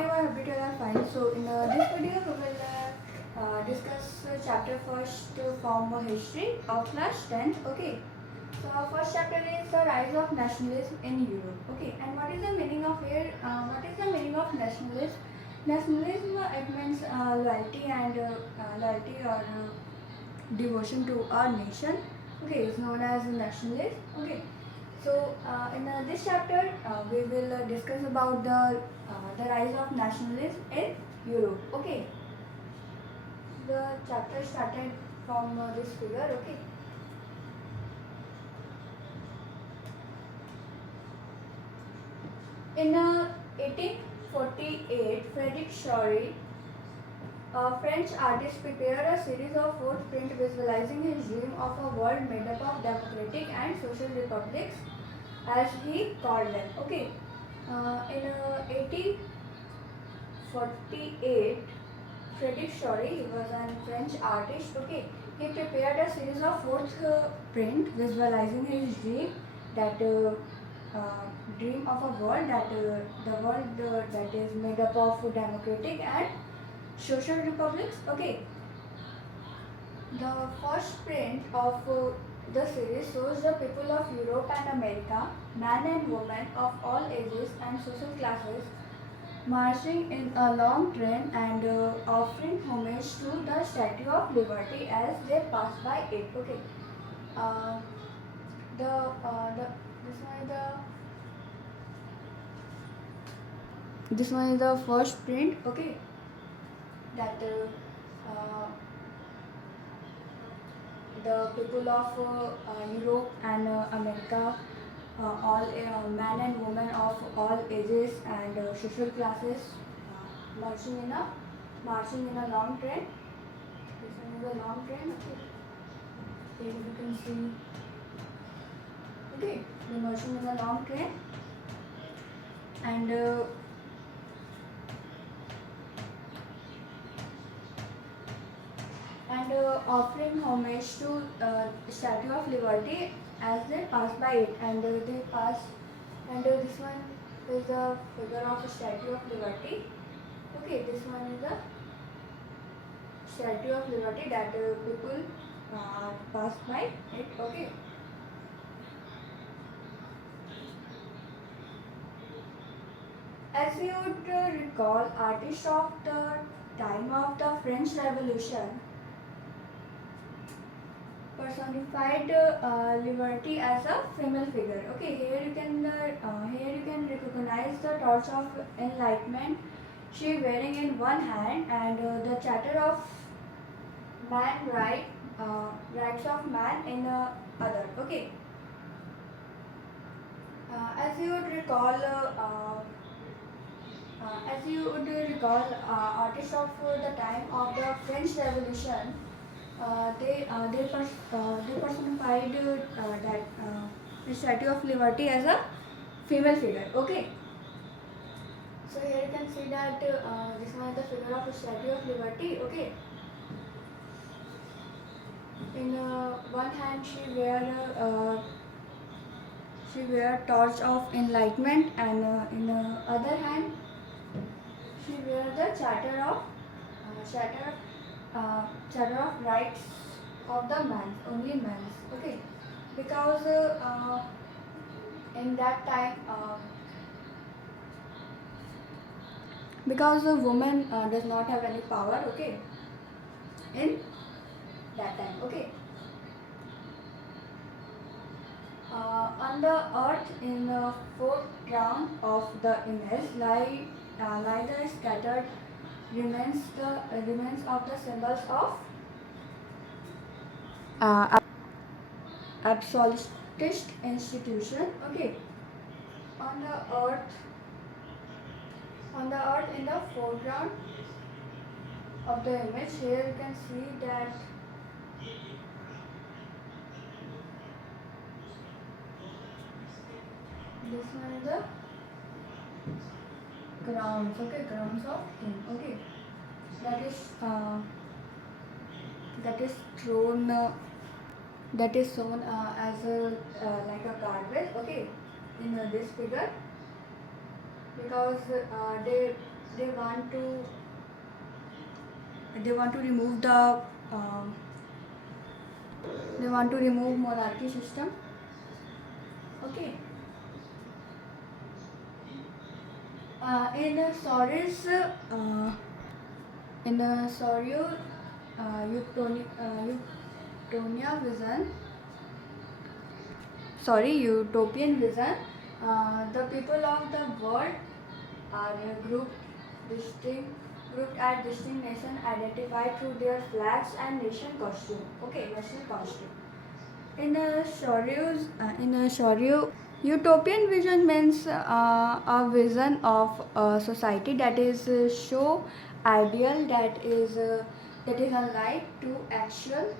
everyone, hope you all are fine. So in this video we will discuss chapter first from history of class 10th. Okay. So our first chapter is the rise of nationalism in Europe. Okay. And what is the meaning of here? What is the meaning of nationalism? Nationalism it means loyalty and loyalty or devotion to our nation. Okay, is known as nationalism. Okay. So in this chapter, we will discuss about the rise of nationalism in Europe. Okay. The chapter started from this figure. Okay. In 1848, Frederick Chaury, a French artist, prepared a series of footprints visualizing his dream of a world made up of democratic and social republics, as he called them. Okay. In 1848, Frederick Chaury, he was a French artist. Okay, he prepared a series of footprint visualizing his dream that dream of a world the world that is made up of democratic and social republics. Okay. The first print of the series shows the people of Europe and America, men and women of all ages and social classes, marching in a long train and offering homage to the Statue of Liberty as they pass by it. Okay. Uh, the this one is the first print. Okay. That the people of Europe and America, all men and women of all ages and social classes, marching in a long train. This one is a long train. Okay. Here you can see. Okay, they're marching in a long train and. Offering homage to Statue of Liberty as they pass by it, and they pass, and this one is the figure of a Statue of Liberty. Okay, this one is the Statue of Liberty that people pass by it. Okay. As you would recall, artists of the time of the French Revolution personified liberty as a female figure. Okay, here you can recognize the torch of enlightenment she wearing in one hand and the charter of rights of man in the other. Okay. As you would recall, artists of the time of the French Revolution. They personified the Statue of Liberty as a female figure. Okay. So here you can see that this one is the figure of the Statue of Liberty. Okay. In one hand she wear torch of enlightenment, and in the other hand she wear the charter of rights of the man, only man. Okay, because in that time, because a woman does not have any power. Okay, in that time. Okay. On the earth, in the foreground of the image, lie the scattered remains of the symbols of absolutist institution. Okay. On the earth, in the foreground of the image, here you can see that this one is the grounds. Okay, grounds of king. Okay, that is thrown. That is shown as like a garbage. Okay, in this figure, because they want to they want to remove the they want to remove monarchy system. Okay. In the Saurus, in the Saurio Utonia vision, utopian vision, the people of the world are grouped as distinct nations identified through their flags and nation costume. Okay, national costume. In a Shoryu, utopian vision means a vision of a society that is so ideal that is unlike to actual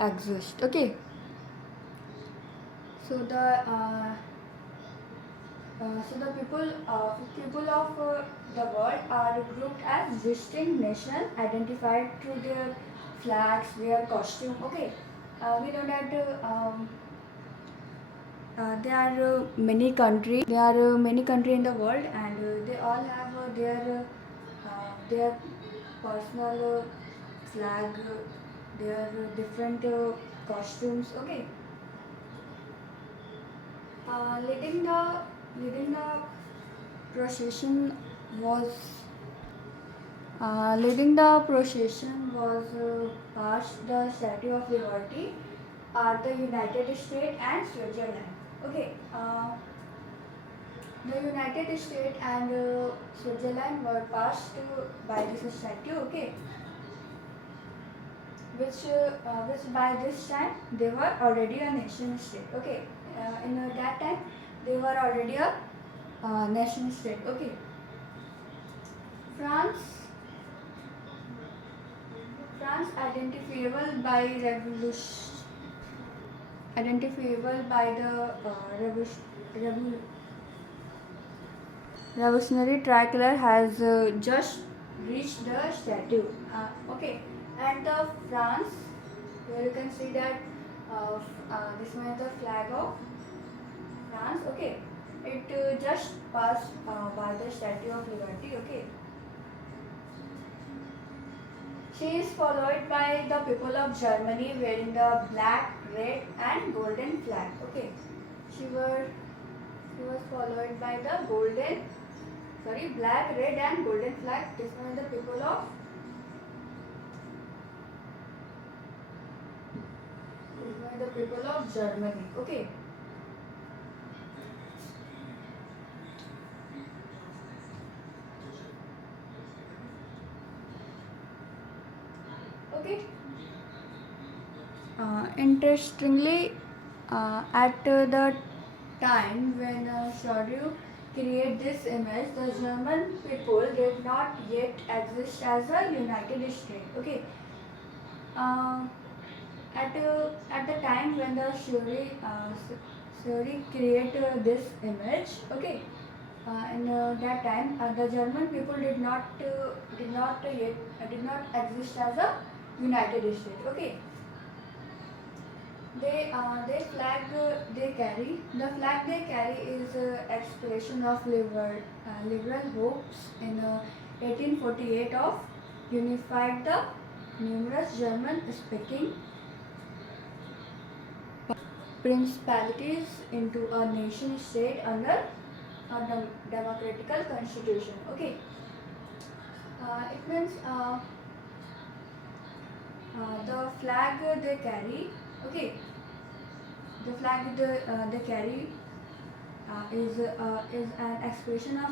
exist. Okay, so the people of the world are grouped as distinct nations identified through their flags, their costume. Okay, we know that. There are many countries. There are many countries in the world, and they all have their personal flag, their different costumes. Okay, leading the procession was past the Statue of Liberty, are the United States and Switzerland. Okay. The United States and Switzerland were passed by this statue. Okay. Which by this time they were already a nation state. Okay. In that time they were already a nation state. Okay. France identifiable by the revolutionary tricolor has just reached the statue. Okay, and the France, here you can see that this one is the flag of France. Okay, it just passed by the Statue of Liberty. Okay. She is followed by the people of Germany wearing the black, red and golden flag. Okay. She was followed by the black, red and golden flag. This one is the people of Germany. Okay. Okay. Interestingly, at the time when Shoryu created this image, the German people did not yet exist as a United States. Okay. At the time when the Shuri created this image, okay, in that time the German people did not exist as a United States. Okay. The flag they carry is expression of liberal hopes in 1848 of unified the numerous German speaking principalities into a nation state under a democratical constitution. Okay. It means the flag they carry. Okay. The flag they carry is an expression of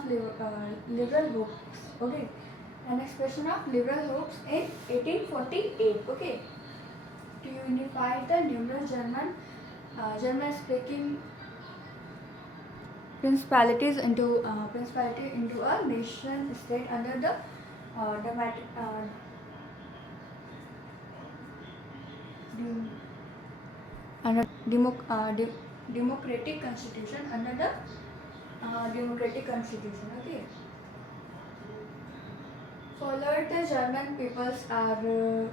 liberal hopes. Okay. An expression of liberal hopes in 1848. Okay. To unify the numerous German speaking principalities into a nation state under the democratic constitution under the democratic constitution. Okay. Followed the German peoples are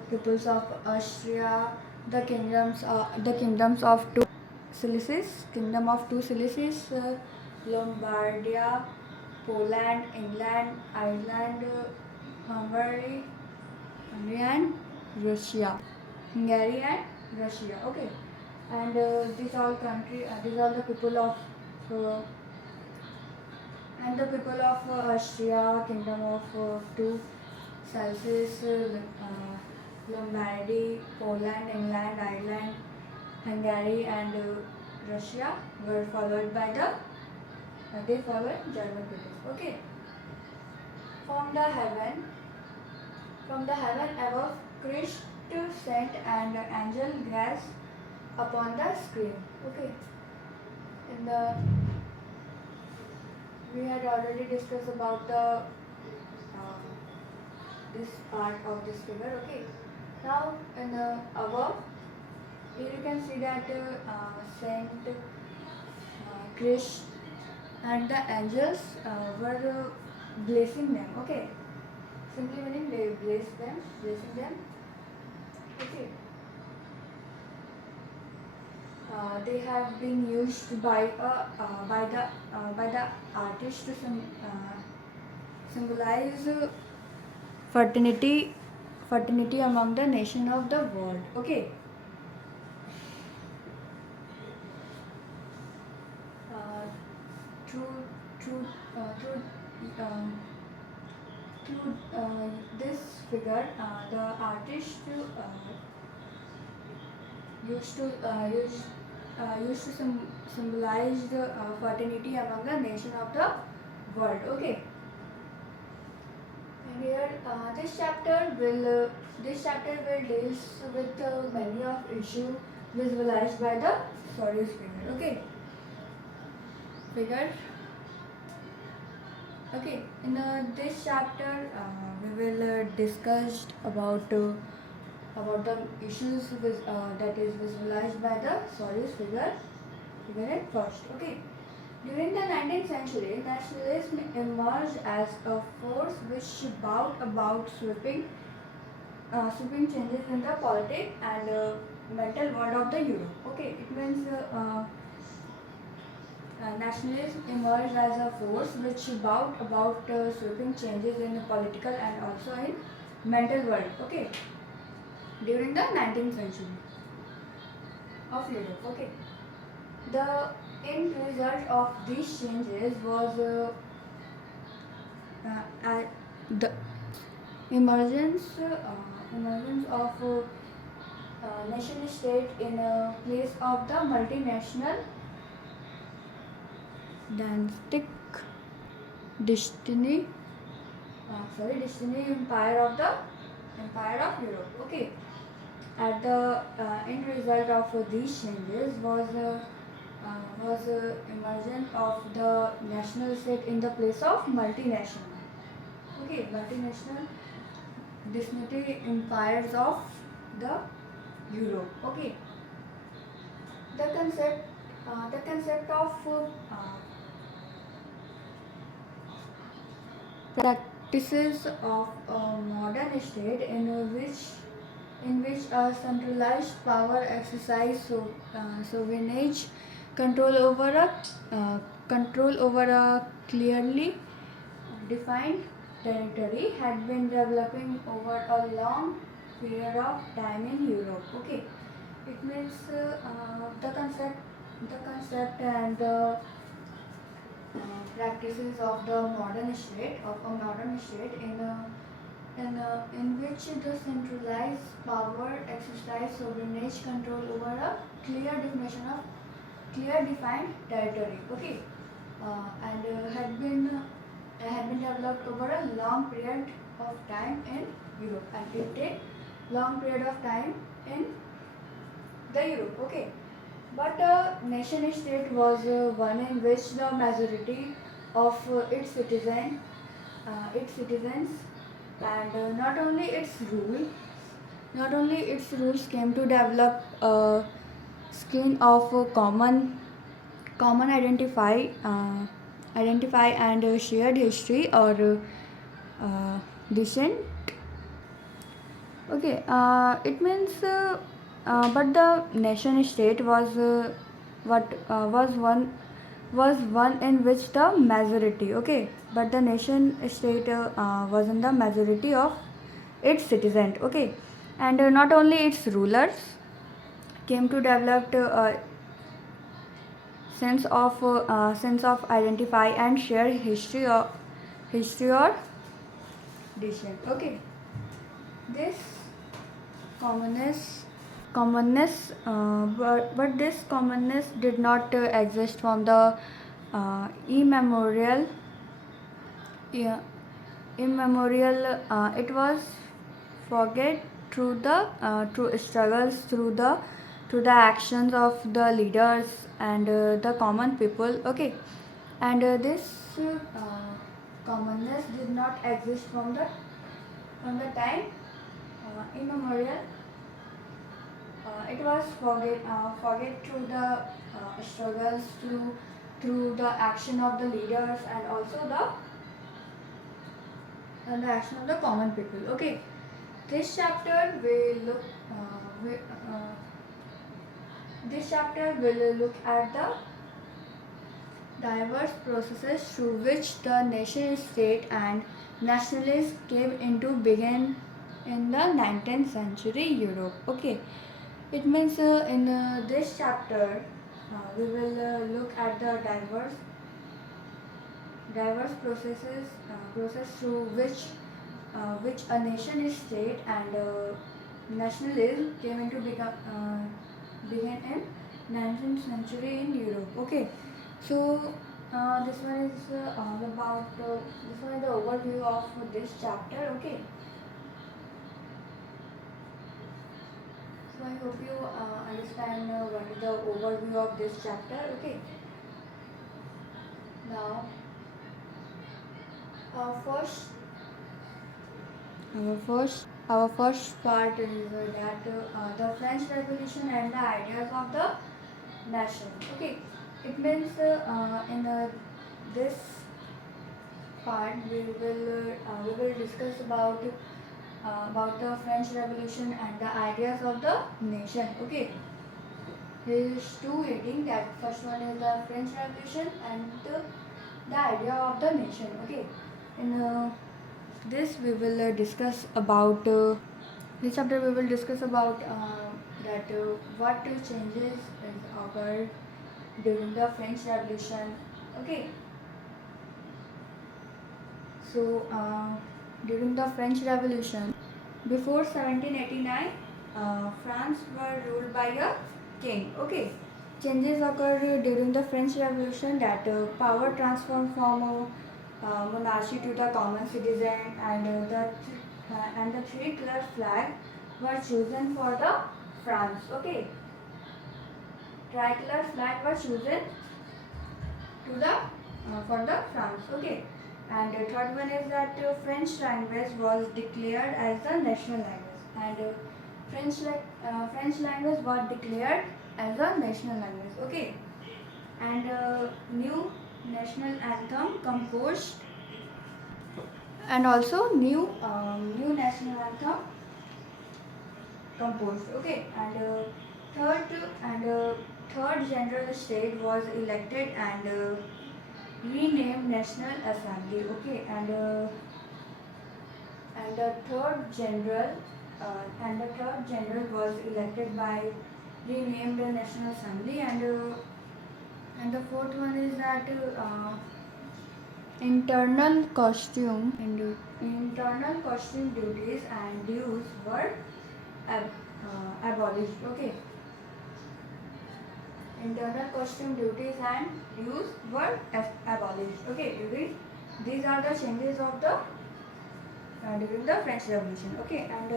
peoples of Austria, the kingdoms of two Sicilies, Lombardia, Poland, England, Ireland, Hungary, Hungary and Russia. Hungary and Russia. Okay, and these all the people of uh, Austria, Kingdom of Two Celsius, Lombardy, Poland, England, Ireland, Hungary, and Russia were followed by they followed German people. Okay, from the heaven, above, Christ sent and angel grace upon the screen. Okay, in the we had already discussed about the this part of this figure. Okay, now in the above, here you can see that Saint Christ and the angels were blessing them. Okay, simply meaning they blessing them. Okay, they have been used by the artist to symbolize fraternity among the nation of the world. Okay. Uh, through through through through this figure, the artist used to symbolize the fraternity among the nation of the world. Okay. And here, this chapter will deals with many of issue visualized by the Soros figure. Okay. Figure. Okay. In this chapter, we will discuss about the issues that is visualized by the Soros figure. Figure at first. Okay. During the 19th century, nationalism emerged as a force which brought about sweeping changes in the politics and mental world of the Europe. Okay, it means nationalism emerged as a force which brought about sweeping changes in the political and also in mental world. Okay, during the 19th century of Europe. Okay, the end result of these changes was the emergence of nation state in place of the multinational dynastic destiny empire of Europe. Okay, at the end result of these changes was emergence of the national state in the place of multinational. Okay, multinational dynastic empires of the Europe. Okay, the concept of practices of a modern state in which a centralized power exercise sovereignty control over a clearly defined territory had been developing over a long period of time in Europe. Okay, it means the concept and the practices of the modern state in which the centralized power exercise sovereignty control over a clear defined territory. Okay, and had been developed over a long period of time in Europe, and it take long period of time in the Europe. Okay, but nation state was one in which the majority of its citizens and not only its rules came to develop a scheme of common identify and shared history or descent. Okay, it means but the nation state was was one was one in which the majority, okay, but the nation state was in the majority of its citizens, okay, and not only its rulers came to develop sense of identify and share history or tradition, okay. This commonness but this commonness did not exist from the immemorial, yeah, immemorial. It was forget through struggles, through the actions of the leaders and the common people, okay, and this commonness did not exist from the time immemorial. It was forget through the struggles, through the action of the leaders and also the action of the common people, okay. This chapter will look we, this chapter will look at the diverse processes through which the nation state and nationalism came into being in the 19th century Europe, okay. It means in this chapter we will look at the diverse process through which a nation state and nationalism came into began in 19th century in Europe, okay. So this one is all about this one is the overview of this chapter, okay. So I hope you understand what is the overview of this chapter, okay. Now our first part is that the French Revolution and the ideas of the nation, okay. It means in this part we will discuss about the French Revolution and the ideas of the nation, okay. There is two heading. That first one is the French Revolution and the idea of the nation, okay. In this we will discuss about this chapter we will discuss about that what changes occurred during the French Revolution, okay. So during the French Revolution, before 1789, France were ruled by a king, okay. Changes occurred during the French Revolution, that power transformed from monarchy to the common citizen, and the three-color flag were chosen for the France, okay. Tricolor flag was chosen to the for the France, okay. And the third one is that French language was declared as the national language, and French language was declared as the national language, okay. And new national anthem composed, and also new national anthem composed, okay. And third general state was elected and renamed National Assembly, okay. And the third general was elected by renamed National Assembly, and the fourth one is that internal costume duties and dues were abolished, okay. Internal costume duties and dues were abolished, okay. These are the changes of the during the French Revolution, okay. And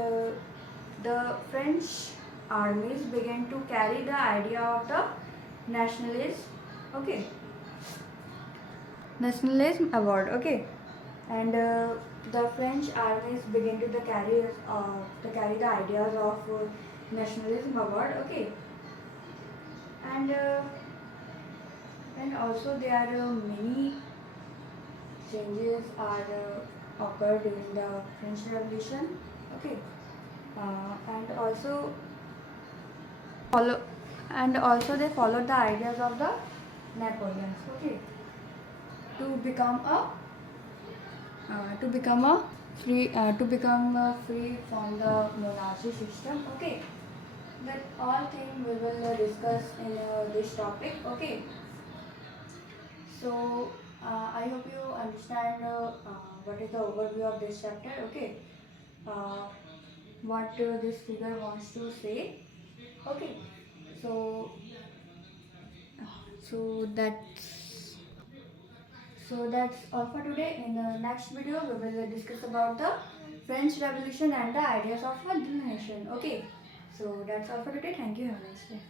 the French armies began to carry the idea of the nationalism, okay. Nationalism award, okay. And the French armies began to carry the ideas of nationalism award, okay. And also there are many changes are occurred during the French Revolution, okay. And also they followed the ideas of the Napoleon. Okay. To become a to become a free from the monarchy system. Okay. That all thing we will discuss in this topic. Okay. So I hope you understand what is the overview of this chapter. Okay. Uh, what this figure wants to say. Okay. So so that's that's all for today. In the next video, we will discuss about the French Revolution and the ideas of a nation. Okay. So that's all for today. Thank you. Have a nice day.